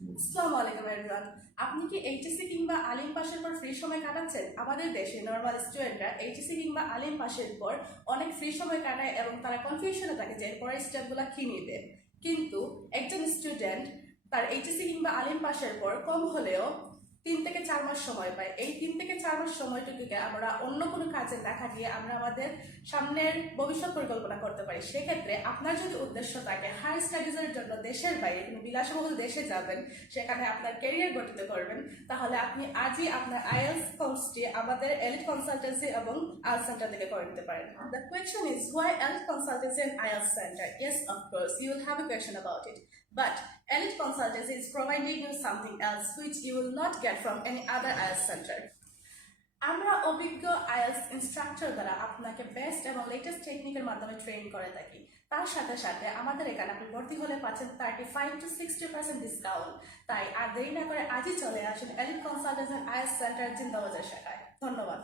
আসসালামু আলাইকুম এভরিওয়ান। আপনি কি এইচএসসি কিংবা আলিম পাশের পর ফ্রি সময় কাটাচ্ছেন? আমাদের দেশে নর্মাল স্টুডেন্টরা এইচএসসি কিংবা আলিম পাশের পর অনেক ফ্রি সময় কাটায় এবং তারা কনফিউশনে থাকে যে পরের স্টেপগুলো কি নিবে। কিন্তু একজন স্টুডেন্ট তার এইচএসসি কিংবা আলিম পাশের পর কম হলেও 3 থেকে 4 মাস সময় পায়। এই 3 থেকে 4 মাস সময়টুকুকে আমরা অন্য কোনো কাজে না খাটিয়ে আমরা আমাদের সামনের ভবিষ্যৎ পরিকল্পনা করতে পারি। সেক্ষেত্রে আপনার যদি উদ্দেশ্য থাকে হায়ার স্টাডিজের জন্য দেশের বাইরে কোনো বিলাসবহুল দেশে যাবেন, সেখানে আপনার ক্যারিয়ার গঠিত করবেন, তাহলে আপনি আজই আপনার আইএলটিএস কোর্সটি আমাদের এলিট কনসালটেন্সি এবং আইএলটিএস সেন্টার থেকে করে নিতে পারেন। The question is why elite consultancy and IELTS center? Yes, of course, you will have a question about it. But Elite Consultancy is providing you something else which you will not get from any other IELTS center. আমরা অভিজ্ঞ IELTS instructor দ্বারা আপনাকে best এবং latest টেকনিকের মাধ্যমে train করে থাকি। তার সাথে সাথে আমাদের এখানে আপনি ভর্তি হলে পাচ্ছেন 35 to 60% ডিসকাউন্ট। তাই আর দেরি না করে আজই চলে আসুন elite consultancy IELTS centre Zindabazar শাখায়। ধন্যবাদ।